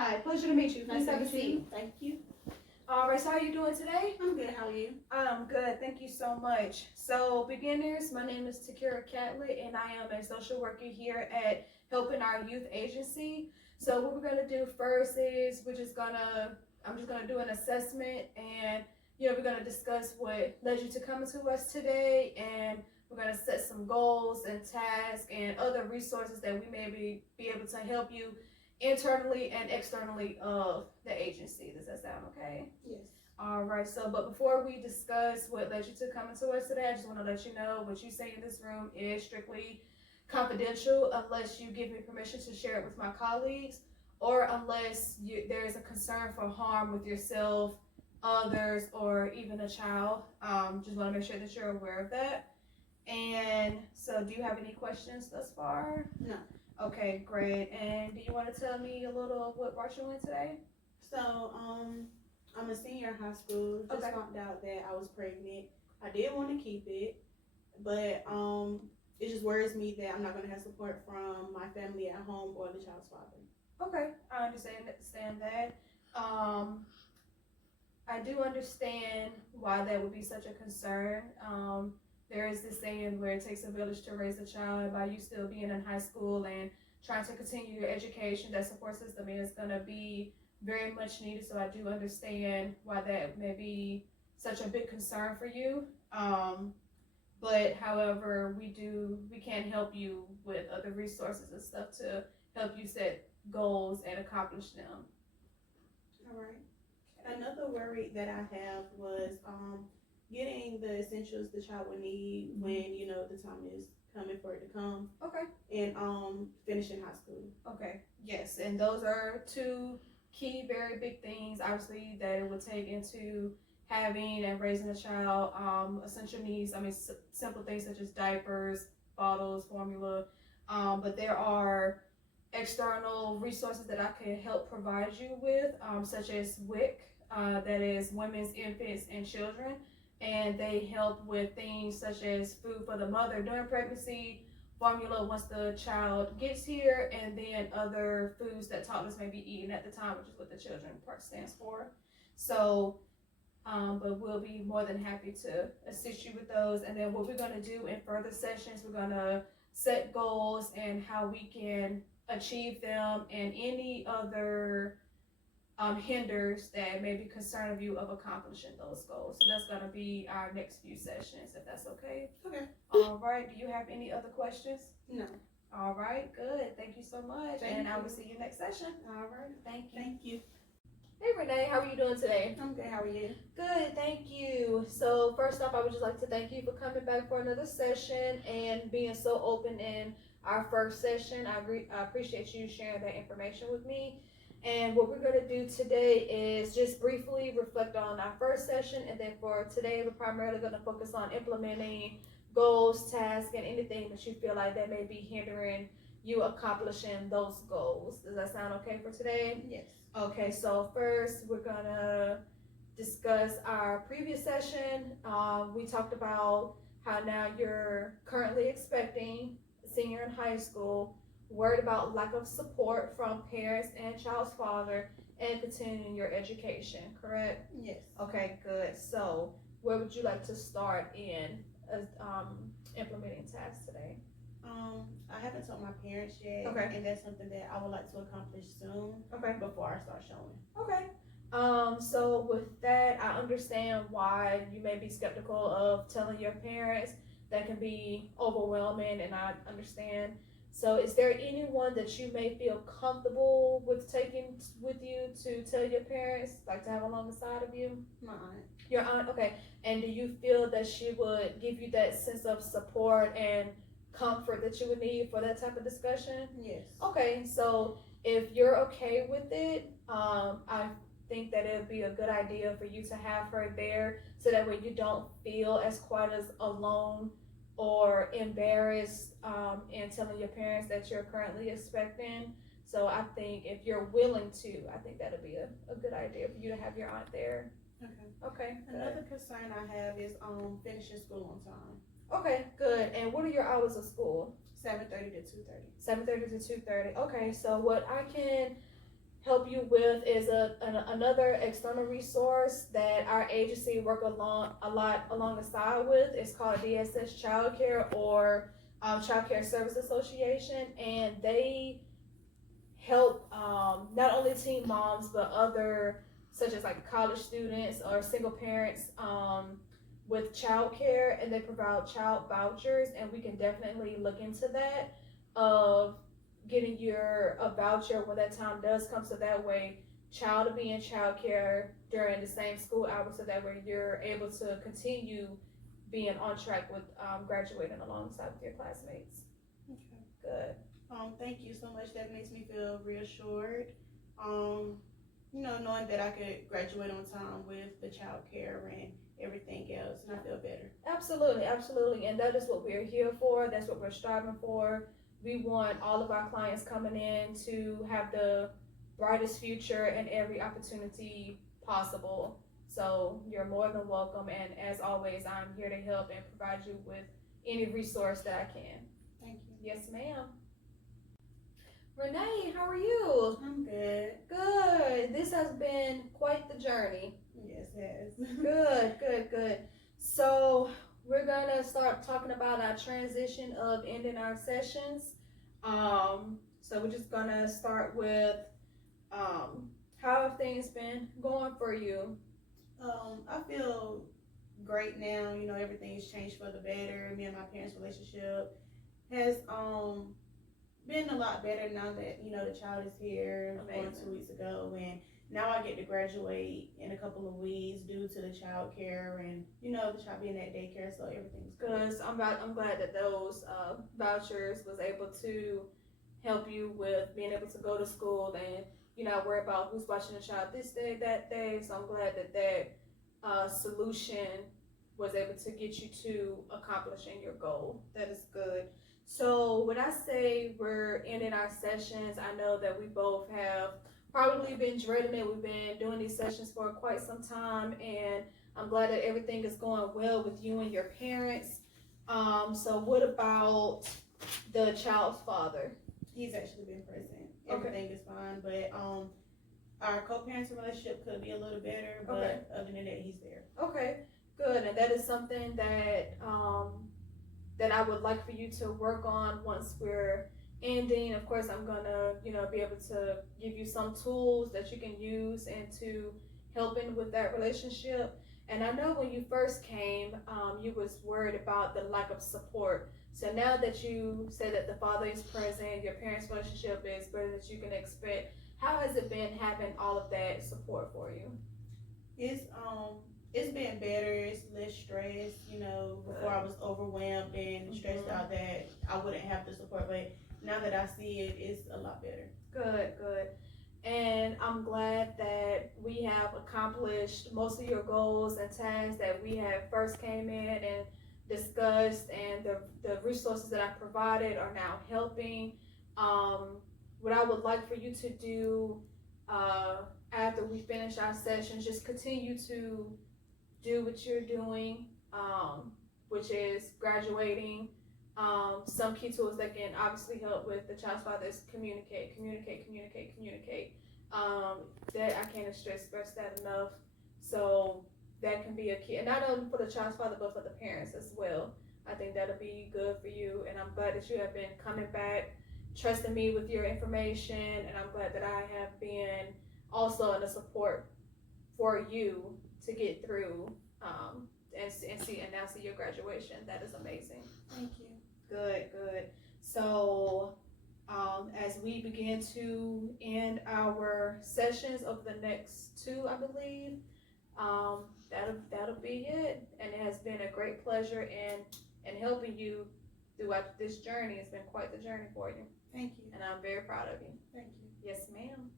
Hi, pleasure to meet you. Nice Please to have a meet you. seat. Thank you. All right, so how are you doing today? I'm good. How are you? I'm good, thank you so much. So beginners, my name is Cadlett and I am a social worker here at Helping Our Youth Agency. So what we're gonna do first is I'm just gonna do an assessment and we're gonna discuss what led you to coming to us today, and we're gonna set some goals and tasks and other resources that we may be able to help you internally and externally of the agency. Does that sound okay? Yes. All right, so but before we discuss what led you to coming to us today, I just want to let you know what you say in this room is strictly confidential unless you give me permission to share it with my colleagues, or unless there is a concern for harm with yourself, others, or even a child. Just want to make sure that you're aware of that. And so do you have any questions thus far? No. Okay, great. And do you want to tell me a little of what brought you in today? So, I'm a senior in high school. Just found out that I was pregnant. I did want to keep it, but it just worries me that I'm not going to have support from my family at home or the child's father. Okay, I understand that. I do understand why that would be such a concern. There is this saying where it takes a village to raise a child, and by you still being in high school and trying to continue your education, that support system is going to be very much needed. So I do understand why that may be such a big concern for you. But however, we can help you with other resources and stuff to help you set goals and accomplish them. All right. Another worry that I have was getting the essentials the child would need when the time is coming for it to come. Okay. And finishing high school. Okay. Yes, and those are two key, very big things, obviously, that it would take into having and raising a child. Essential needs. I mean, simple things such as diapers, bottles, formula. But there are external resources that I can help provide you with, such as WIC, that is Women's, Infants, and Children, and they help with things such as food for the mother during pregnancy, formula once the child gets here, and then other foods that toddlers may be eating at the time, which is what the children part stands for. So, but we'll be more than happy to assist you with those. And then what we're going to do in further sessions, we're going to set goals and how we can achieve them, and any other hinders that may be concern of you of accomplishing those goals. So that's going to be our next few sessions, if that's okay. Okay. All right. Do you have any other questions? No. All right. Good. Thank you so much. Thank you. I will see you next session. All right. Thank you. Thank you. Hey Renee, how are you doing today? I'm good. How are you? Good, thank you. So first off, I would just like to thank you for coming back for another session and being so open in our first session. I appreciate you sharing that information with me. And what we're going to do today is just briefly reflect on our first session, and then for today we're primarily going to focus on implementing goals, tasks, and anything that you feel like that may be hindering you accomplishing those goals. Does that sound okay for today? Yes. Okay, so first we're gonna discuss our previous session. We talked about how now you're currently expecting, a senior in high school, worried about lack of support from parents and child's father, and continuing your education, correct? Yes. Okay, good. So where would you like to start in implementing tasks today? I haven't told my parents yet. Okay. And that's something that I would like to accomplish soon. Okay. Before I start showing. Okay. So with that, I understand why you may be skeptical of telling your parents. That can be overwhelming, and I understand. So is there anyone that you may feel comfortable with taking with you to tell your parents, like to have along the side of you? My aunt. Your aunt, okay. And do you feel that she would give you that sense of support and comfort that you would need for that type of discussion? Yes. Okay, so if you're okay with it, I think that it would be a good idea for you to have her there, so that way you don't feel as quite as alone or embarrassed in telling your parents that you're currently expecting. So I think if you're willing to, I think that'd be a good idea for you to have your aunt there. Okay. Okay. Another concern I have is finishing school on time. Okay, good. And what are your hours of school? 7:30 to 2:30. 7:30 to 2:30. Okay, so what I can help you with is another external resource that our agency work a lot alongside with. It's called DSS Childcare, or Child Care Service Association, and they help not only teen moms but other, such as like college students or single parents, with child care, and they provide child vouchers, and we can definitely look into that of getting a voucher when that time does come, so that way child will be in child care during the same school hours, so that way you're able to continue being on track with graduating alongside with your classmates. Okay. Good. Thank you so much. That makes me feel reassured. Knowing that I could graduate on time with the child care and everything else, and I feel better. Absolutely, absolutely, and that is what we're here for. That's what we're striving for. We want all of our clients coming in to have the brightest future and every opportunity possible. So you're more than welcome, and as always, I'm here to help and provide you with any resource that I can. Thank you. Yes, ma'am. Renee, how are you? I'm good. Good. This has been quite the journey. Yes, it has. Good. So we're gonna start talking about our transition of ending our sessions. So we're just gonna start with how have things been going for you? I feel great now. Everything's changed for the better. Me and my parents' relationship has been a lot better now that the child is here. Born 2 weeks ago, and now I get to graduate in a couple of weeks due to the child care and the child being at daycare, so everything's good. I'm glad that those vouchers was able to help you with being able to go to school, and you're not worried about who's watching the child this day, that day. So I'm glad that solution was able to get you to accomplishing your goal. That is good. So when I say we're ending our sessions, I know that we both have probably been dreading it. We've been doing these sessions for quite some time, and I'm glad that everything is going well with you and your parents. So what about the child's father? He's actually been present. Everything is fine, but our co-parenting relationship could be a little better, but other than that, he's there. Okay, good. And that is something that that I would like for you to work on once we're ending. Of course, I'm gonna be able to give you some tools that you can use into helping with that relationship. And I know when you first came, you was worried about the lack of support. So now that you said that the father is present, your parents' relationship is better than you can expect, how has it been having all of that support for you? It's been better. It's less stress. Before I was overwhelmed and stressed out that I wouldn't have the support, but now that I see it, it's a lot better. Good. And I'm glad that we have accomplished most of your goals and tasks that we had first came in and discussed, and the resources that I provided are now helping. What I would like for you to do after we finish our sessions, just continue to do what you're doing, which is graduating. Some key tools that can obviously help with the child's father is communicate. That I can't stress that enough. So that can be a key, and not only for the child's father, but for the parents as well. I think that'll be good for you, and I'm glad that you have been coming back, trusting me with your information, and I'm glad that I have been also in the support for you to get through and now see your graduation. That is amazing. Thank you. Good. So as we begin to end our sessions over the next 2, I believe, that'll be it. And it has been a great pleasure in helping you throughout this journey. It's been quite the journey for you. Thank you. And I'm very proud of you. Thank you. Yes, ma'am.